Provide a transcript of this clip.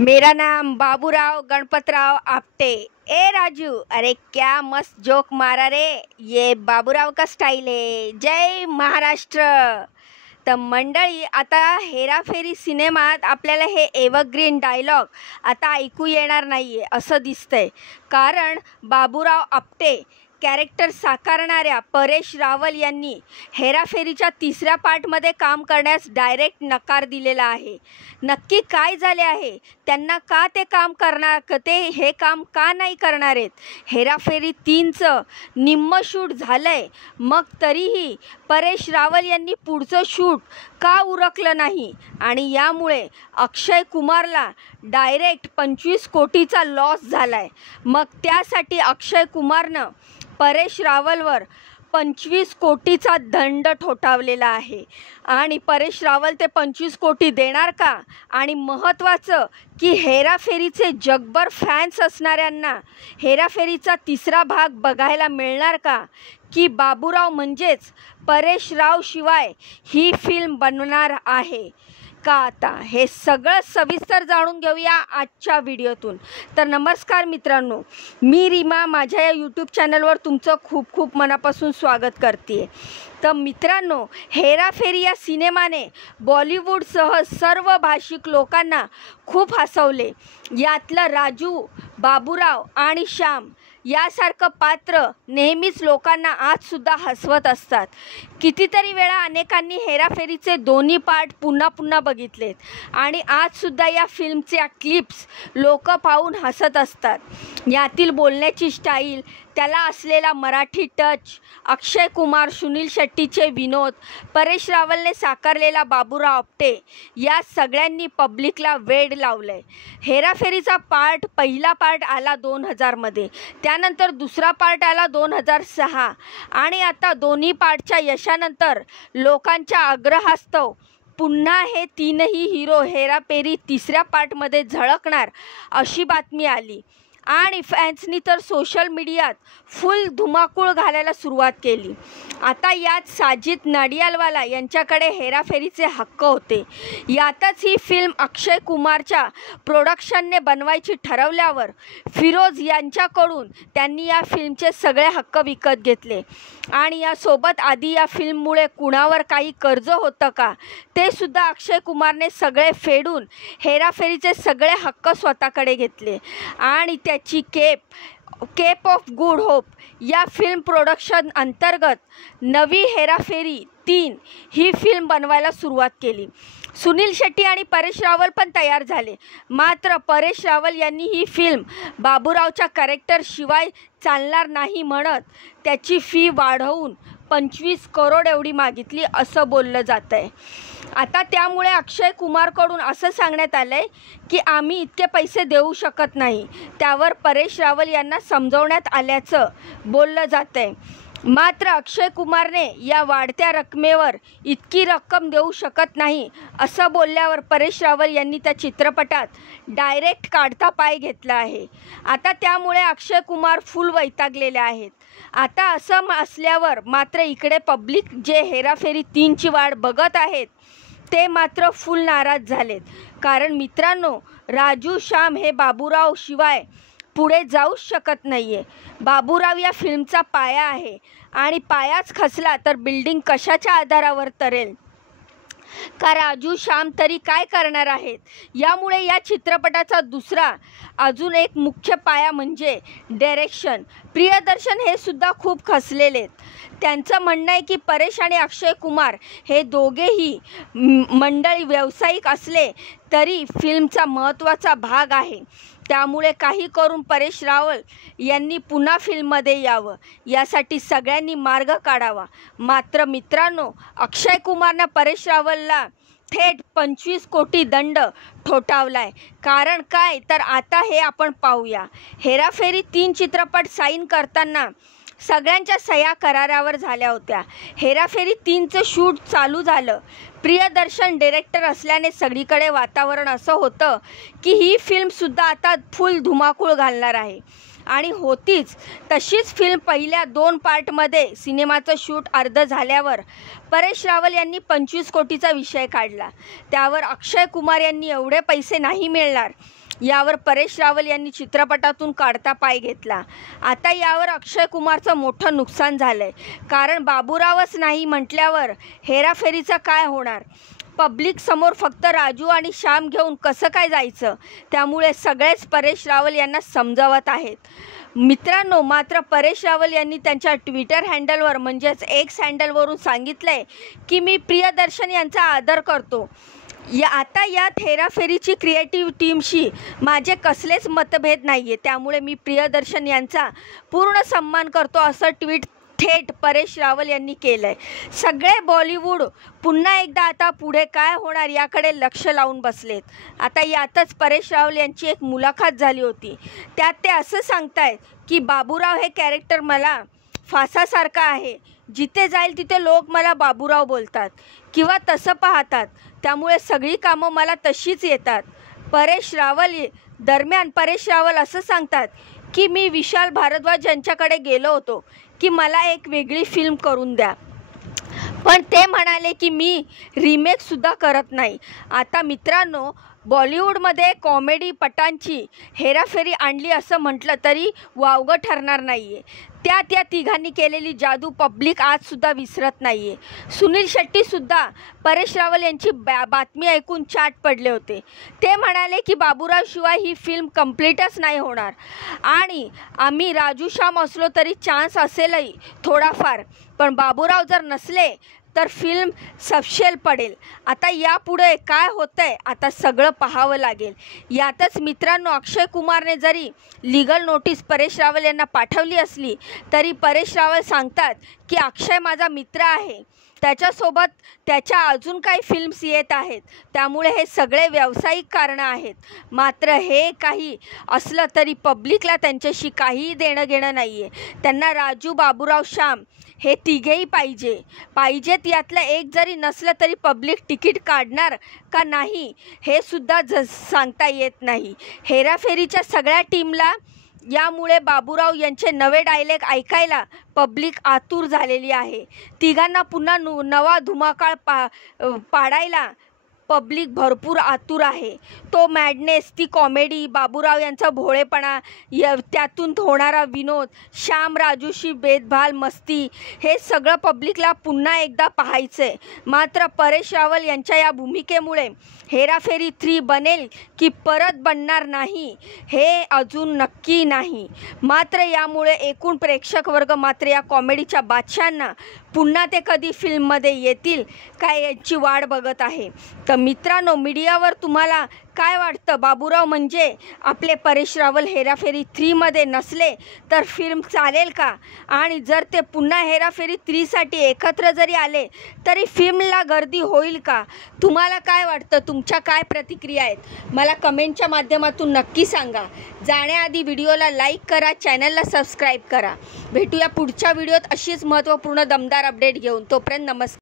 मेरा नाम बाबूराव गणपतराव आपटे। ए राजू, अरे क्या मस्त जोक मारा रे। ये बाबूराव का स्टाईल आहे। जय महाराष्ट्र। तर मंडळी, आता हेराफेरी सिनेमात आपल्याला हे एव्हरग्रीन डायलॉग आता ऐकू येणार नाही आहे असं दिसतंय, कारण बाबूराव आपटे कॅरेक्टर साकारणाऱ्या परेश रावल यांनी हेराफेरीच्या तिसऱ्या पार्टमध्ये काम करण्यास डायरेक्ट नकार दिलेला आहे। नक्की काय झाले आहे, त्यांना का ते काम हे काम का नाही करणार आहेत? हेराफेरी 3चं निम्मं शूट झालं आहे, मग तरीही परेश रावल यांनी पुढचं शूट का उरकलं नाही? आणि यामुळे अक्षय कुमारला डायरेक्ट 25 कोटीचा लॉस झाला आहे। मग त्यासाठी अक्षय कुमारनं परेश रावलवर 25 कोटीचा दंड ठोठावलेला आहे। आणि परेश रावल ते 25 कोटी देणार का? आणि महत्त्वाचं की हेराफेरीचे जगभर फॅन्स असणाऱ्यांना हेराफेरीचा तिसरा भाग बघायला मिळणार का? की बाबूराव म्हणजेच परेश राव शिवाय ही फिल्म बनणार आहे का? आता हे सगळं सविस्तर जाणून घेऊया आजच्या व्हिडिओतून। तर नमस्कार मित्रांनो, मी रीमा माझ्या या यूट्यूब चॅनलवर तुमचं खूप खूप मनापासून स्वागत करते। तर मित्रांनो, हेराफेरी या सिनेमाने बॉलिवूडसह सर्व भाषिक लोकांना खूप हसवले। यातलं राजू, बाबूराव आणि श्याम यासारखं पात्र नेहमीच लोकांना आजसुद्धा हसवत असतात। कितीतरी वेळा अनेकांनी हेराफेरीचे दोन्ही पार्ट पुन्हा पुन्हा बघितलेत आणि आजसुद्धा या फिल्मच्या क्लिप्स लोक पाहून हसत असतात। यातील बोलण्याची स्टाईल, त्याला असलेला मराठी टच, अक्षय कुमार, सुनील शेट्टीचे विनोद, परेश रावलने साकारलेला बाबूराव आपटे या सगळ्यांनी पब्लिकला वेड लावलंय। हेराफेरीचा पहिला पार्ट आला 2000मध्ये, त्यानंतर दुसरा पार्ट आला 2006 आणि आता दोन्ही पार्टच्या यशानंतर लोकांच्या आग्रहास्तव पुन्हा हे तीनही हिरो हेराफेरी तिसऱ्या पार्टमध्ये झळकणार अशी बातमी आली आणि फॅन्सनी तर सोशल मीडियात फुल धुमाकूळ घालायला सुरुवात केली। आता यात साजिद नडियालवाला यांच्याकडे हेराफेरीचे हक्क होते। यातच ही फिल्म अक्षय कुमारच्या प्रोडक्शनने बनवायची ठरवल्यावर फिरोज यांच्याकडून त्यांनी या फिल्मचे सगळे हक्क विकत घेतले आणि यासोबत आधी या फिल्ममुळे कुणावर काही कर्ज होतं का ते सुद्धा अक्षय कुमारने सगळे फेडून हेराफेरीचे सगळे हक्क स्वतःकडे घेतले आणि त्याची केप ऑफ गुड होप या फिल्म प्रोडक्शन अंतर्गत नवी हेराफेरी 3 ही फिल्म बनवायला सुरुवात केली। सुनील शेट्टी आणि परेश रावल पण तयार झाले, मात्र परेश रावल यांनी ही फिल्म बाबूरावच्या कॅरेक्टर शिवाय चालणार नाही म्हणत त्याची फी वाढवून 25 करोड एवढी मागितली असं बोललं जात आहे। आता त्यामुळे अक्षय कुमारकडून असं सांगण्यात आलं आहे की आम्ही इतके पैसे देऊ शकत नाही। त्यावर परेश रावल यांना समजवण्यात आल्याचं बोललं जात आहे, मात्र अक्षय कुमारने या वाढत्या रकमेवर इतकी रक्कम देऊ शकत नाही असं बोलल्यावर परेश रावल यांनी त्या चित्रपटात डायरेक्ट काढता पाय घेतला आहे। आता त्यामुळे अक्षय कुमार फुल वैतागलेले आहेत। आता असं असल्यावर मात्र इकडे पब्लिक जे हेराफेरी 3ची वाट बघत आहेत ते मात्र फुल नाराज झालेत, कारण मित्रांनो, राजू, श्याम हे बाबूराव शिवाय पुढे जाऊच शकत नाही आहे। बाबूराव या फिल्मचा पाया आहे आणि पायाच खचला तर बिल्डिंग कशाच्या आधारावर तरेल? का राजू, श्याम तरी काय करणार आहेत? यामुळे या चित्रपटाचा दुसरा अजून एक मुख्य पाया म्हणजे डायरेक्शन। प्रियदर्शन हे सुद्धा खूप खचलेले आहेत। त्यांचं म्हणणं आहे की परेश आणि अक्षय कुमार हे दोघेही मंडळी व्यावसायिक असले तरी फिल्मचा महत्त्वाचा भाग आहे, त्यामुळे काही करून परेश रावल यांनी पुन्हा फिल्ममध्ये यावं यासाठी सगळ्यांनी मार्ग काढावा। मात्र मित्रांनो, अक्षय कुमारनं परेश रावलला थेट 25 कोटी दंड ठोठावला आहे। कारण काय, तर आता हे आपण पाहूया। हेराफेरी 3 चित्रपट साईन करताना सगळ्यांच्या सह्या करारावर झाल्या होत्या। हेराफेरी 3चं शूट चालू झालं। प्रियदर्शन डिरेक्टर असल्याने सगळीकडे वातावरण असं होतं की ही फिल्मसुद्धा आता फुल धुमाकूळ घालणार आहे आणि होतीच तशीच फिल्म पहिल्या 2 पार्टमध्ये सिनेमाचं शूट अर्ध झाल्यावर परेश रावल यांनी 25 कोटीचा विषय काढला। त्यावर अक्षय कुमार यांनी एवढे पैसे नाही मिळणार यावर परेश रावल यांनी चित्रपटातून काढता पाय घेतला. आता यावर अक्षय कुमारचं मोठं नुकसान झालंय, कारण बाबूरावच नाही म्हटल्यावर हेराफेरीचं काय होणार? पब्लिक समोर फक्त राजू आणि श्याम घेऊन कसं काय जायचं? त्यामुळे सगळेच परेश रावल यांना समजावत आहेत. मित्रांनो, मात्र परेश रावल यांनी त्यांच्या ट्विटर हँडलवर म्हणजेच एक्स हँडलवरून सांगितलंय की मी प्रियदर्शन यांचा आदर करतो. आता यात हेराफेरीची क्रिएटिव्ह टीमशी माझे कसलेच मतभेद नाही आहे, त्यामुळे मी प्रियदर्शन यांचा पूर्ण सन्मान करतो, असं ट्विट थेट परेश रावल यांनी केलं आहे. सगळे बॉलिवूड पुन्हा एकदा आता पुढे काय होणार याकडे लक्ष लावून बसलेत. आता यातच परेश रावल यांची एक मुलाखत झाली होती. त्यात ते असं सांगतायत की बाबूराव हे कॅरेक्टर मला फासासारखं आहे. जिथे जाईल तिथे लोक मला बाबूराव बोलतात किंवा तसं पाहतात, त्यामुळे सगळी कामं मला तशीच येतात. परेश रावल असं सांगतात की मी विशाल भारद्वाज यांच्याकडे गेलो होतो की मला एक वेगळी फिल्म करून द्या, पण ते म्हणाले की मी रिमेकसुद्धा करत नाही. आता मित्रांनो, बॉलिवूडमध्ये कॉमेडीपटांची हेराफेरी आणली असं म्हटलं तरी वावगं ठरणार नाही आहे. त्या तिघांनी केलेली जादू पब्लिक आजसुद्धा विसरत नाही आहे. सुनील शेट्टीसुद्धा परेश रावल यांची बातमी ऐकून चाट पडले होते. ते म्हणाले की बाबूरावशिवाय ही फिल्म कंप्लीटच नाही होणार आणि आम्ही राजू श्याम असलो तरी चान्स असेलही थोडाफार, पण बाबूराव जर नसले तर फिल्म सपशेल पडेल. आता यापुढे काय होतंय आता सगळं पाहावं लागेल. यातच मित्रांनो, अक्षय कुमारने जरी लीगल नोटीस परेश रावल यांना पाठवली असली तरी परेश रावल सांगतात की अक्षय माझा मित्र आहे, त्याच्यासोबत त्याच्या अजून काही फिल्म्स येत आहेत, त्यामुळे हे सगळे व्यावसायिक कारणं आहेत. मात्र हे काही असलं तरी पब्लिकला त्यांच्याशी काहीही देणं घेणं नाही आहे. त्यांना राजू, बाबूराव, श्याम हे तिघेही पाहिजेत. यातलं एक जरी नसलं तरी पब्लिक तिकीट काढणार का नाही हे सुद्धा सांगता येत नाही. हेराफेरीच्या सगळ्या टीमला यामुळे बाबूराव यांचे नवे डायलॉग ऐकायला पब्लिक आतुर झालेली आहे. तिघांना पुन्हा नवा धुमाकाळ पाडायला पब्लिक भरपूर आतुर आहे. तो मॅडनेस, ती कॉमेडी, बाबूराव यांचा भोळेपणा, त्यातून होणारा विनोद, श्याम राजूशी बेदभाल मस्ती, हे सगळं पब्लिकला पुन्हा एकदा पाहायचं आहे. मात्र परेश रावल यांच्या या भूमिकेमुळे हेराफेरी 3 बनेल की परत बनणार नाही हे अजून नक्की नाही. मात्र यामुळे एकूण प्रेक्षक वर्ग मात्र या कॉमेडीच्या बादशांना पुन्हा ते कधी फिल्ममध्ये येतील काय याची वाट बघत आहे. तर मित्रांनो, मीडियावर तुम्हाला काय वाटतं? बाबूराव म्हणजे आपले परेश रावल हेराफेरी 3मध्ये नसले तर फिल्म चालेल का? आणि जर ते पुन्हा हेराफेरी 3साठी एकत्र जरी आले तरी फिल्मला गर्दी होईल का? तुम्हाला काय वाटतं? तुमच्या काय प्रतिक्रिया आहेत? मला कमेंटच्या माध्यमातून नक्की सांगा. जाण्याआधी व्हिडिओला लाईक करा, चॅनलला सबस्क्राईब करा. भेटूया पुढच्या व्हिडिओत अशीच महत्त्वपूर्ण दमदार अपडेट घेऊन. तोपर्यंत नमस्कार.